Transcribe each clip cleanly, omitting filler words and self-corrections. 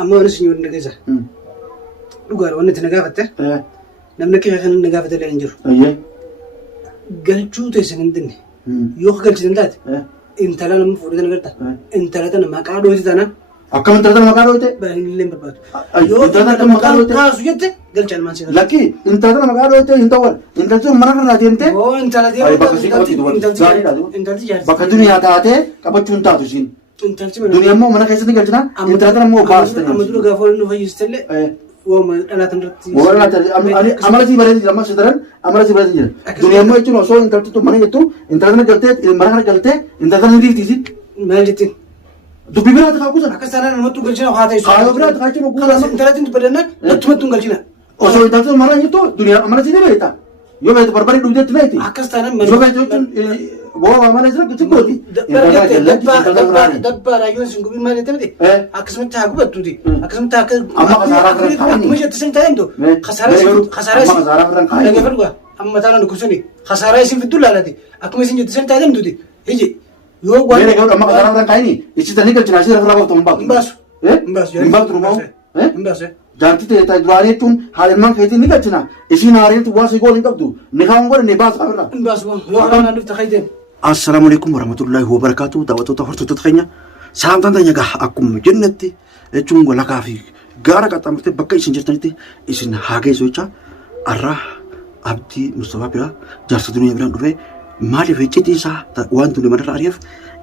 Amma wani sun yi wani gaisa. Dhugaadha wanni itti nagaafatte. Namni akka kan nagaafate illee hin jiru. Galchuu teessan hin dinne. Yoo galchitan taate intala namni fuudhatan agarta. Intala tana maqaa dhooti taanaan. Akkam intala tana maqaa dhoote? Baay'inillee hin barbaadu. Yoo intala tana maqaa dhoote kaasu jette galchaan maan seetan. Lakki intala tana maqaa dhoote hin ta'u intala tun mana irraa deemte. Oo intala deemte bakka duniyaa taatee qabachuun taatu isiin. Duniyaa immoo mana keessatti galchina intala tana immoo baasta. Amma dura gaafa waliin nu fayyistellee wooma dhalaatan irratti. Amala sii bareetii jira amma sidaran amala sii bareetii jira. Duniyaa immoo jechuun osoo intalti tun mana jettu intala tana galtee mana kana galtee intala tana dhiiftiisi. Maal jettiin? Dubbii biraati kaa kuusan. Akka sanaan namatti galchina haa ta'e. Kaayoo biraati kaa jiru kuusan. Intalatiin dubbadannaan nattumatti galchina. Osoo intalti tun mana jettu duniyaa amala sii beekta. Yoo beektu barbaadee dhugdeetti nayti. Akkas taanaan yoo beektu jechuun boo amala isaa gitti gooti. Dabbaadhaa yoo isin gubii maal jettamte akkasumatti haa gubattuuti. Akkasumatti akka amma kasaaraa biran kaa'anii. Akkuma jettu sin ta'een too kasaaraa biran kaa'anii. Dhagee fadhugaa amma taanaan dhukkubsani kasaaraa isin fidduu laalati akkuma isin jettu sin ta'een tuuti. Iji yoo waan. Mee dhagee amma kasaaraa biran kaa'anii ichitanii galchinaa ishee irraa qabatu hin baatu. Hin baasu. Hin baatu dhumoo. Hin baasu. Jaartii ta'e duraanii jechuun haalummaan keetiin ni galchina. Ishiin haariitu waa si gool hin qabdu. Ni kaan godhan ni baasu qabirra. Hin baasu yoo haala dhufta kaayteen. Assalamu alaikum warahmatullahi wabarakatuh. Daawwattoota hordoftoota keenya saamtaan ta'e egaa akkuma jennetti jechuun walakaa fi gaara qaxxaamurtee bakka isin jirtanitti isin haa geessu jecha har'a Abdii Mustafaa bira jaarsa duniyaa biraan dhufee maaliif icciitii isaa waan tuni madarra ari'eef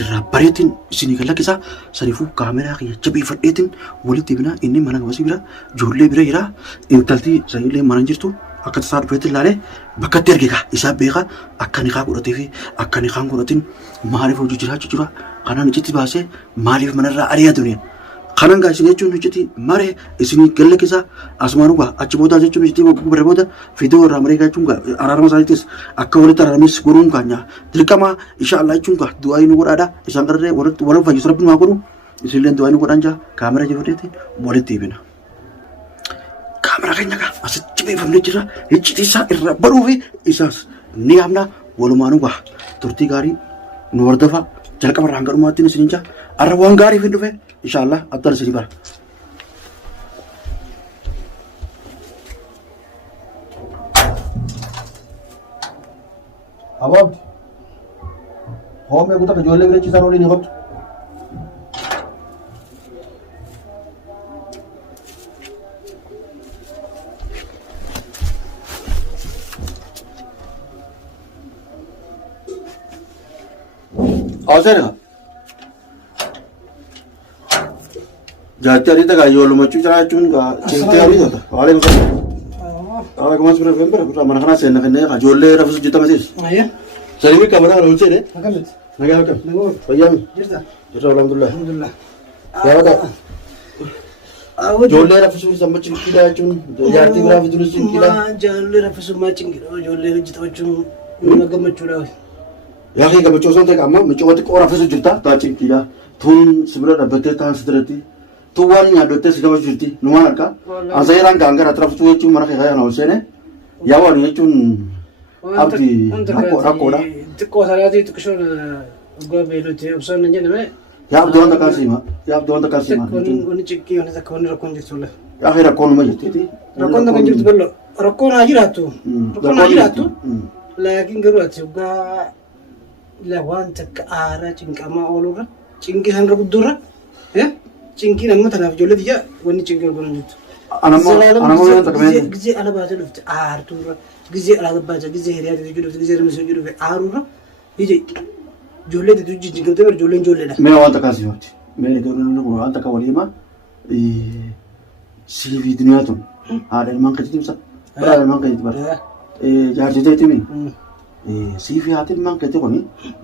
irraa bareetiin isinii kan lakkisaa saniifuu kaameraa kiyya jabeeffadheetiin walitti bina inni mana gamasii bira ijoollee bira jira intaltii sanillee mana jirtu. Akka tasaa dhufeetti ilaalee bakka itti erge isaa beeka akka niqaa godhatee fi akka niqaan godhatiin maaliif hojii jiraachuu jira kanaan icciitti baasee maaliif manarraa ari'aa tureen kanaan gaa isin jechuun icciitti maree isinii gallakkisaa asumaan ugaa achi boodaa jechuun icciitti wagguu bara booda fidoo irraa maree jechuun araarama isaaniittis akka walitti araaramis godhuun kaanya dirqama inshaallah jechuun du'aa inni godhaadha isaan garree warra fayyisu rabbiin waa godhu isinillee du'aa inni godhaan jaa kaameraa jiruuteetti walitti eebina. Kamera keenya asitti beefamne jira icciitii isaa irraa baruu fi isaas ni yaamna walumaan ugaa turtii gaarii nu hordofaa jalqaba irraa hanga dhumaatti isin jaa har'a waan gaarii fi dhufe inshaallah attan isinii bara. Abaabdi hoomee guutaa ijoollee bira ciisan waliin qabdu. Aasera jaartii adii tagaa yoo lumachuu jiraachuun cimtee adii taata haala eeguutu akkuma as bira bira mana kanaa seenna kennee ijoollee rafus hojjetama siis sanii mikka mana kana hojjete nagaa akkam fayyaami jirta alhamdulillah yaada ijoollee rafisuun sammachi kiidhaa jechuun jaartii biraa fiduunis kiidhaa ijoollee rafisummaa cinqidha ijoollee hojjetachuun nama gammachuudha. Yaa kee gammachuu osoo ta'e amma micooti qoraa fisu jirta taa'achi kiidhaa tuun sibira dhaabbattee ta'an sidiratti tuun waan yaaddottee si gammachuu jirti numaan harka asayiraan gaangara tirafituu jechuun mana kee kaayaan ol seene yaa waan jechuun abdii rakkoodha. Xiqqoo salaatii xiqqishoo dhugaa beelooti obsaan hin jenne malee. Yaa abdii wanta kaasiima yaa abdii wanta kaasiima. Wanni ciqqii wanti takka wanni rakkoon jirtu la. Yaa kee rakkoon numa jirti. Rakkoon takka jirtu ballo rakkoon haa jiraattu rakkoon haa jiraattu laakiin garuu ati dhugaa la waan takka aaraa cinqamaa oolurra cinqii hanga gudduurra cinqii namni tanaaf ijoollee tiyyaa wanni cinqii godhan jirtu. Gizee ala baatee dhufte aartuurra gizee ala baatee gizee hiriyaa tiyyaa dhufte gizee rimsee dhufte aaruurra ijoollee tiyyaa jijjiiramtee bara ijoolleen ijoolleedha. Mee waan takkaa siifatti mee ijoolleen kun waan takka waliima siifii duniyaa tun haadha ilmaan kan timsa bara ilmaan kan bara jaartii ta'e timi. Siifii haati ilmaan keetii kun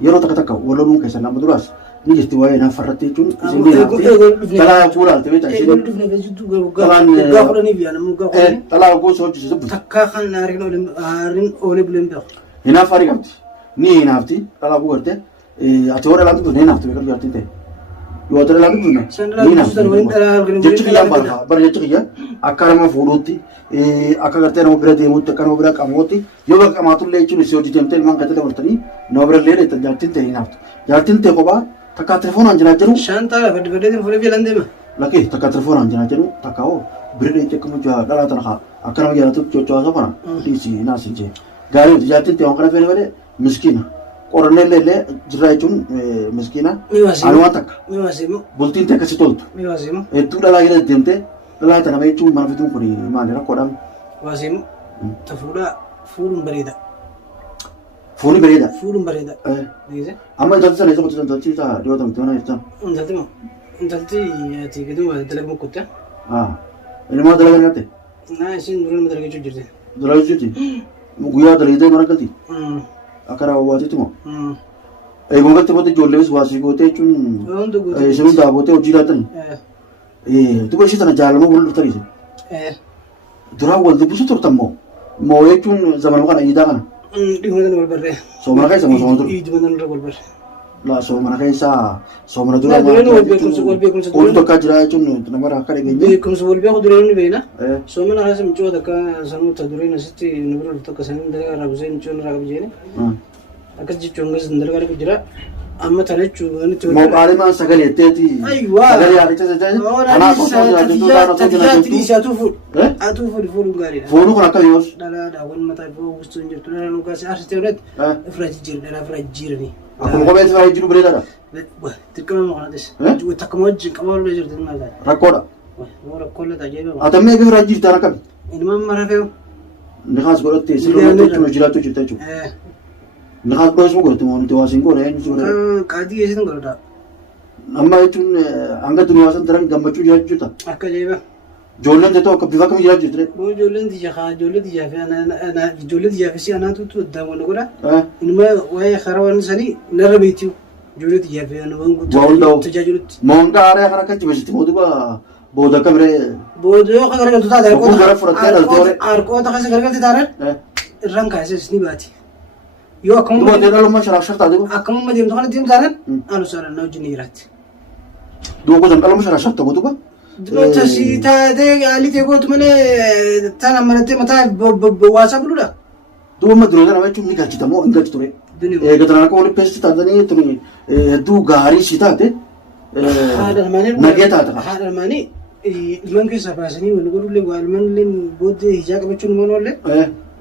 yeroo takka walonuun keessa nama duraas ni jirti waa'ee naaf farratti jechuun isin talaa fuulaalte beektaa isin talaa gosa hojjechiisu buta. Takkaa kan naariin oolee buleen beeku. Hinaaf farii qabdi ni hinaafti talaa buugarte ati warra laatu ni hinaafti beekamu jaartiin ta'e yoo ta'e laatu ni hinaafti jechi kiyyaan bara jechi kiyya akka nama fuudhuutti akka gartee nama bira deemuutti akka nama bira qamuutti yoo bakka qamaatullee jechuun isii hojii deemtee ilmaan gadi dabartanii nama bira illee dheettan jaartiin ta'e hinaaftu jaartiin ta'e kophaa takkaa telefoonaan jiraa jiru. Shantaa faddeetiin fuudhee fiilan deema. Laki takka telefoonaan jira jedhu takka hoo birrii jechuun jaa dhalaa tana haa akkana jedhatu coccoo sana dhiisi naasi jee gaarii tijaajilti waan kana fedhe malee miskiina qorannee illee jirra jechuun miskiina alwaa takka bultiin takka si toltu hedduu dhalaa jala deemtee dhalaa tana jechuun mana fituun kun maali rakkoodhaan. Waasimu tafuudhaa fuudhuun bareeda. Fuudhuun bareeda. Fuudhuun bareeda. Amma intalti sana isa qotu intalti isaa dhiyootamu ta'uu na ibsan. Intalti moo intalti ati giduu dalaga mukkutte. Inni maal dalaga nyaate? Naa isin duraan dalaga jechuu jirti. Dalaga jirti? Guyyaa dalagitee mana galti? Akka raawwaatiitti moo? Eeguun galti booda ijoollees waasii gootee jechuun isin hundaa bootee hojii laatani? Duba ishee tana jaalama wal dhuftanii duraan wal dubbisu turtan moo jechuun zamanuma kana iidaa kana? Dhimma wal barree. Soomana keessa moo soomana dura? Dhimma irra wal barree. La soomana keessa soomana dura wal tokko jira jechuun namarraa akka dhageenye. Beekumsa wal beeku duraan ni beekna. Soomana keessa miccoo takka sanuuta dureen asitti nu bira tokko sanin dalagaa irraa busee miccoo irraa qabu jeene. Akkas jechuun gas dalagaa irra jira. Amma tana jechuun Moqaalee maan sagalee etteeti. Sagalee yaadachisa jechuun. Kanaaf tajaajilli isaa atu fuudhuun gaariidha. Fuudhuu kun akka yoos. Dhalaadhaa waan mataa dhiboo uwwistuu hin jirtu dhala nuukaas arsitee hojjetu ifra jijjiiru dhalaa ifra jijjiiranii. Akkuma kophee ifra jijjiiru bareedaadha. Dirqama maqaatis. Takkuma wajjin qabaa lollee jirtu maal ta'a? Rakkoodha. Rakkoolla ta'a jeebi'a. Atammee ifra jijjiirtaan akkami? Ilmaan marafeewu. Inni kaas godhattee sirriitti jechuun jiraachuu jirta jechuudha. Inni kaas godhatu godhatu moo nuti waasiin godha eenyutu godha? Qaadii eessiin godhata. Amma jechuun hanga duniyaa san daran gammachuu jiraachuu jirta. Akka jeebi'a. Ijoolleen teessoo akka bifa kamii jiraachuu jirti? Ijoolleen tiyyaa fi anaatutu addaan wal godha. Inuma waa'ee karaa waan sanii narra beektiyu. Ijoollee tiyyaa fi anaan tajaajilutti. Moonqa aadaa kana akka cibasitti mootuba booda akka biree. Booda yoo akka garagaltu taate harkoota keessa garagalti taanaan irraan kaasees ni baati. Yoo akkuma dhalummaa sharaaf taate akkuma deemtu kana deemtu taanaan alu saaraan na wajjin ni jiraatti. Duuba dhalummaa sharaaf ta'u mootuba. Tasii taatee alitee gootu malee tana maratee mataa waasaa buluudha. Duuba duree kana jechuun ni galchita moo hin galchi ture? Eegataan akka waliin peesiti taatanii tuni hedduu gaarii si taate nagee taata. Haadha armaanii ilmaan keessaa baasanii wal godhullee waa ilmaan illee booddee hijaa qabachuun ilmaan oollee.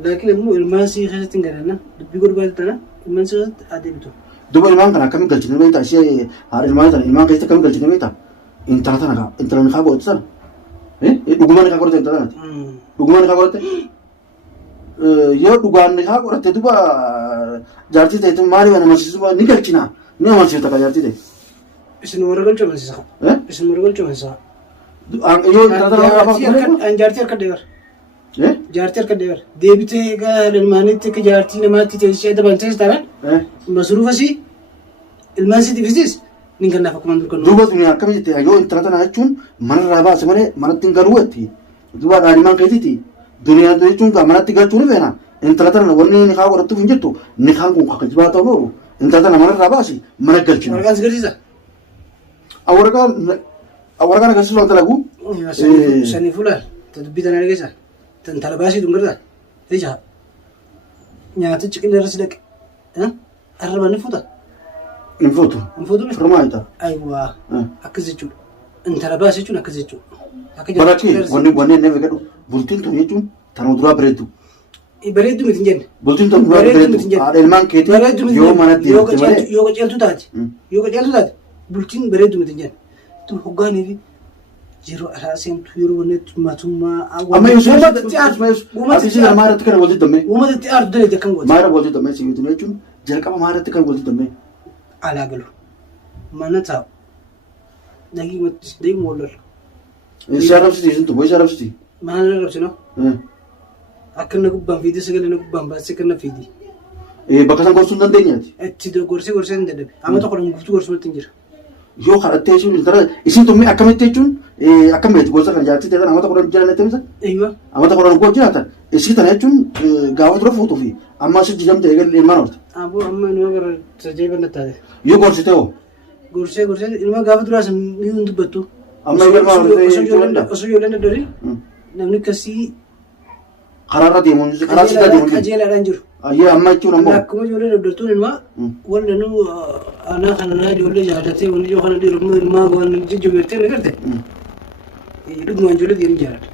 Laakiin immoo ilmaan sii keessatti hin galanna dubbii godhubaatti tana ilmaan sii keessatti adeemtu. Duuba ilmaan kana akkamiin galchine beektaa ishee haadha ilmaan tana ilmaan keessatti akkamiin galchine beektaa? Intala tana intala niqaa godhatu sana dhugumaan niqaa godhate intala tanaati. Dhugumaan niqaa godhate yoo dhugaan niqaa godhate duuba jaartii ta'e maaliif amansiisu ni galchina ni amansiifta ka jaartii ta'e. Isin warra galchuu amansiisa. Isin warra galchuu amansiisa. Yoo intala tana jaartii harka deebar. Jaartii harka deebar. Deebitee egaa ilmaanitti akka jaartii namaatti teessee dabaltees taanaan masruufasii ilmaan sii tifisiis. Duuba dunia akkami jettee yoo intala tana jechuun manarraa baase malee manatti hin galuu jetti. Duuba daa'imman keetiiti. Duniyaa jechuun manatti galchuu ni feena. Intala tana wanni niqaa godhattuuf hin jirtu. Niqaan kun akka jibaa ta'u oolu. Intala tana manarraa baasi mana galchina. Waraqaan si garsiisa? Waraqaan agarsiisu waan dalagu. Sanii fuulaan dubbii tana dhageessa. Intala baasii dungarraa. Ija nyaatichi qilleerra si dhaqe. Arraba ni fuuta. Infotu. Infotu ni firmaa jita. Ayiwaa akkas jechuudha. Intala baasii jechuun akkas jechuudha. Barakee wanni inni eegadhu bultiin tun jechuun tanuu duraa bareeddu. Bareeddu miti hin jenne. Bultiin tun duraa bareeddu. Haadha ilmaan keetii yoo mana deemte malee. Yoo qaceeltu taate. Yoo qaceeltu taate bultiin bareeddu miti hin jenne. Tun hoggaanii fi yeroo alaa seentu yeroo wanneetu matummaa. Amma yoo uumatatti maarratti kana walitti dammee. Uumatatti aartu daleete kan gooti. Maara walitti dammee si bitu jechuun jalqaba maarratti kan walitti dammee. Alaa galu. Mana taa'u. Daa'imman wal lola. Isa rabsiti sun tubo isa rabsiti. Maal rabsino? Akka na gubbaan fiidii sagalee na gubbaan baasee kan na fiidii. Bakka san gorsuu hin dandeenyaati. Itti gorsee hin dadhabe. Amma tokko dhaan guutuu gorsumatti hin jira. Yoo kadhattee isin tummee akkamitti jechuun akkamitti gorsa kan jaartii ta'e amma tokko dhaan jiran itti misa. Amma tokko dhaan gocha jiraatan isii tana jechuun gaafa dura fuutuu fi amma asitti jamte eegalee ilmaan horte. Amma nama bara sajjaayiban na taate. Yoo gorsite hoo? Gorsee ilma gaafa duraas ni hin dubbattu. Amma ilmaan horte osoo ijoolleen dadhabin namni akkasii karaarra deemuun karaa sitaa deemuun qajeelaadhaan jiru. Ayyee amma jechuun ammoo. Akkuma ijoollee dadhabtuun ilmaa wanta nu aanaa kana naa ijoollee jaalatee wanni yoo kana dhiirummaa ilmaa waan jijjiirtee ni garte Dhugumaan ijoollee dhiirii jaalladha.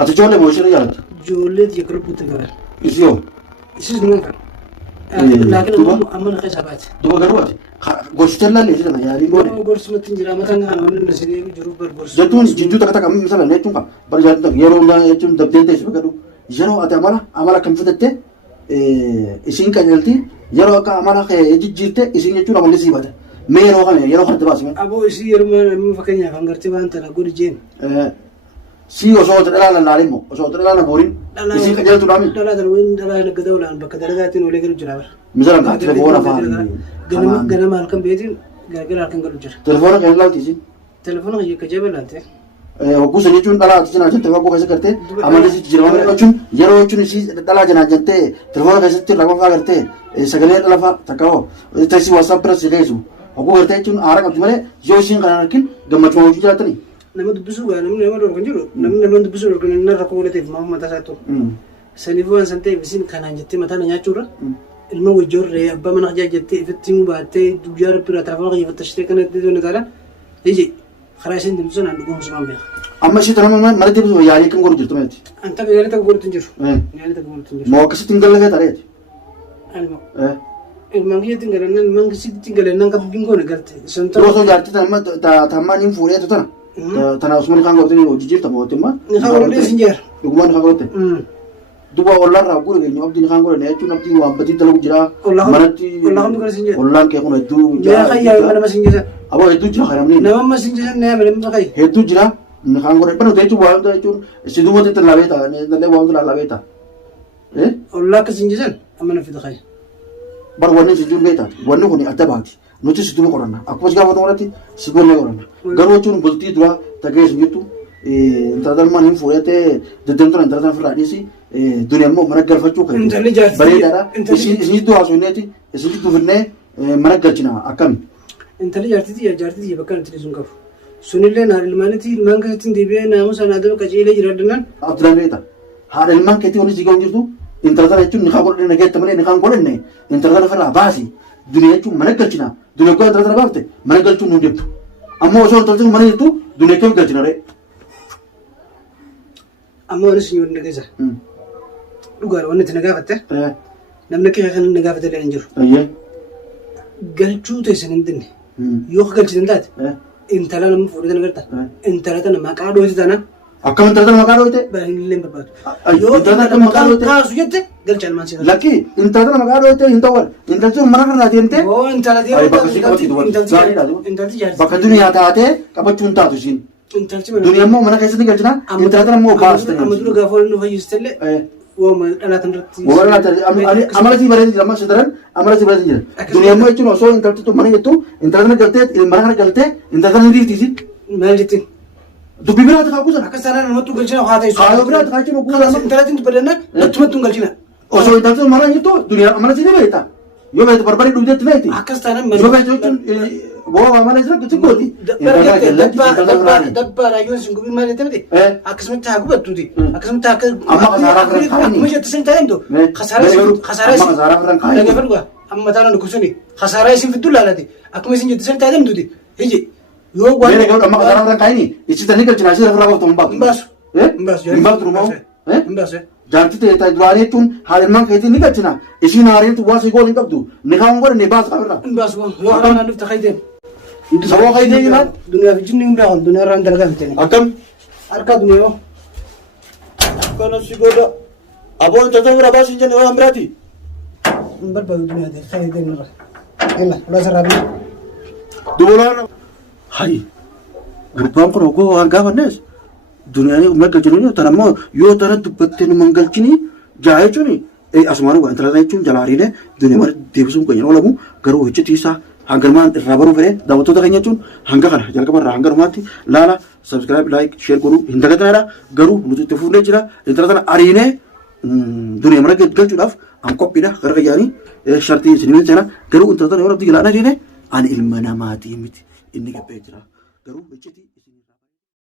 Ati ijoollee moo ishee jaalatta? Ijoollee dhiya garbuutti galan. Isii hoo? Isis numan kan. Laakiin amma na keessa baate. Duba garuu ati gorsitee laallee ishee kana yaalii goone. Gorsumatti hin jira mataan kana wanni na siree jiru barbaarsu. Jettuun jidduu takka takka misala jechuun kan barjaa yeroo hundaa jechuun dabdeen ta'e sifa gadhu yeroo ati amala kan fudhatte isiin qajeelti yeroo akka amala jijjiirte isiin jechuun amalli sii bada. Mee yeroo kana yeroo kana baasime. Aboo isii yeroo fakkeenyaaf hangartee waan tana godhi jeen. Si osoo dhalaa lallaalee immoo osoo dhalaa na booriin isiin qajeeltu dhaami. Dhalaa naggadaa olaan bakka dalagaatiin olee galu jira bara. Misala kan telefoona faana. Ganama halkan beetiin gargara halkan galu jira. Telefoona kan ilaalti isiin. Telefoona kan akka jaba ilaalte. Hogguusa jechuun dhalaa cinaa jettee waggoo keessa gartee amalli jijjiirama jechuun yeroo jechuun isii dhalaa cinaa jettee telefoona keessatti lakkoofaa gartee sagalee dhalafaa takka hoo teessii waasaap bira si geessu hogguu gartee jechuun aara qabdi malee yoo isiin kana argin gammachuu hojii jiraatanii. Nama dubbisuu gaa namni nama dorgan jiru namni nama dubbisuu dorgan inni rakkoo godhateef maama mataa isaa ta'u. Saniifuu waan san ta'eef isiin kanaan jettee mataa na nyaachuurra ilma wajjoorree abbaa mana ajaa jettee ifatti himuu baattee guyyaa rabbi irraa telefoona kiyyafattashitee kana itti doonne taadhaan iji karaa isheen deemtu sanaan dhugoomsumaan beeka. Amma ishee tana mana deebisu yaalii kan godhu jirtu meeti. Anta yaalii takka godhutu hin jiru. Yaalii takka godhutu hin jiru. Moo akkasitti hin gallee tareeti. Ilmaan kiyyatti hin galannan ilmaan kiyyatti hin galannan kan bingoone galte. Yeroo soo jaartii tammaan hin fuudheetu tana. Tana osuma ni kan godhanii hojii jirta mootii immoo. Ni kan godhee sin jeera. Dhugumaa ni kan godhate. Duba ollarraa gurra keenya abdii ni kan godhane jechuun abdii waan badii dalagu jira. Manatti. Ollaa kan godhee sin jeera. Ollaan kee kun hedduu jira. Yaa kan yaa nama sin jeera. Aboo hedduu jira kan namni. Nama amma sin jeera nama nama kai. Hedduu jira. Ni kan godhee bana jechuun waan jechuun si duba tetti laabeeta nalee waan dura laabeeta. Ollaa kan sin jeera amma na fida kai. Bar wanni si juun beeta wanni kun adda baati. Nuti si duba qoranna akkuma si gaafa dhumarratti si goonee qoranna. Garuu jechuun bultii dura tagae sin jirtu intalatan man hin fuudhee deddeemtuun intalatan firraa dhiisi duniyaa immoo mana galfachuu kan bareedaadha. Isin jidduu haasofneeti isin jidduu finnee mana galchina akkami. Intalli jaartitii bakka nuti dhiisuun qabu. Sunillee haadha ilmaaniiti ilmaan keessatti deebi'ee naamusa naadama qajeelee jiraadannaan. Abdulaan beekta haadha ilmaan keetii wanni si ga'u jirtu intalatan jechuun ni kaan godhanne nageetta malee ni kaan godhanne intalatan firraa baasi duniyaa jechuun mana galchina duniyaa koo intalatan baafte mana galchuun nu deemtu. Amma osoo intalatan mana jirtu duniyaa kee galchina ree. Amma wani sun yoon dhageessa. Dhugaadha wanni itti na gaafatte. Namni kee kan na gaafate illee hin jiru. Galchuu teessan hin dinne. Yoo ka galchitan taate intala nama fuudhatan agarta. Intala tana maqaa dhooti tana. Akkam intala tana maqaa dhooti? Illee hin barbaadu. Yoo intala tana maqaa kaasu jette galcha almaan seetan. Lakki intala tana maqaa dhooti hin ta'u intalti sun mana kana deemte. Oo intala deemte. Bakka duniyaa taatee qabachuun taatu ishiin. Duniyaa immoo mana keessatti galchina intala tana immoo baastanii. Amma dura gaafa waliin nu fayyistellee wooma dhalaatan irratti. Amala sii bareetii jira amma sidaran amala sii bareetii jira. Duniyaa immoo jechuun osoo intalti mana jettu intala tana galtee mana kana galtee intala tana dhiiftiisi. Maal jettiin? Dubbii biraati kaa kuusan. Akka sanaan namatti galchina haa ta'e. Haayoo biraati kaa jiru kuusan. Intalatiin badannaan nattumatti galchina. Osoo intalti mana jettu duniyaa amala sii beekta. Yoo beektu barbaadee dhugdeetti beekti. Akkas taanaan yoo beektu jechuun waa mana jira gitti gooti. Dabbaadhaa yoo isin gubii maal jettee miti akkasumatti haa gubattuuti. Akkasumatti akka akkuma jettu isin taa'imtu khasaaraa dhaggeeffadhu gaa amma taanaan dhukkubsuni khasaaraa isin fiddu laalati akkuma isin jettu isin taa'imtuuti iji yoo waan. Mee egaa amma khasaaraa irraan kaa'ini ichitanii galchinaa ishee lafa qooftu hin baatu. Hin baasu. Hin baatu dhumaa. Hin baasu. Jaartii ta'e duraanii jechuun haadha ilmaan keetiin ni galchina ishiin haariitu waa sigoon hin qabdu ni kaan godhan ni baasu qabirra. Hin baasu yoo haadhaan dhufte kaayideen. Saboo kaayideen jiran. Duniyaa fi jinni hundaa kun duniyaa irraan dalagaa bitanii. Akkam. Harkaa duniyaa. Kana si godha aboon tataa bira baasiin jenne waan biraati. Hin barbaadu duniyaa ta'e kaayideen irra. Illa ulaa sarraa biyya. Dubulaan. Hayi gurbaan kun ogoo waan gaafannees. Duniyaan umma galchinu tan ammoo yoo tana dubbattee nu mangalchini jaa jechuun asumaan waan intala jechuun jalaariine duniyaa deebisuun kan oolamu garuu hojjetiisaa hanganumaan irraa baruu fedhe daawwattoota keenya jechuun hanga kana jalqabarraa hanganumaatti laala subscribe like share godhuu hin dagatanaadha garuu nuti itti fuullee jira intala tana ariinee duniyaa mana galchuudhaaf an qophiidha gara kayyaanii shartii isiniin seena garuu intala tana yoo rabdi gilaan ariine ani ilma namaatii miti inni gabbee jira garuu hojjetii.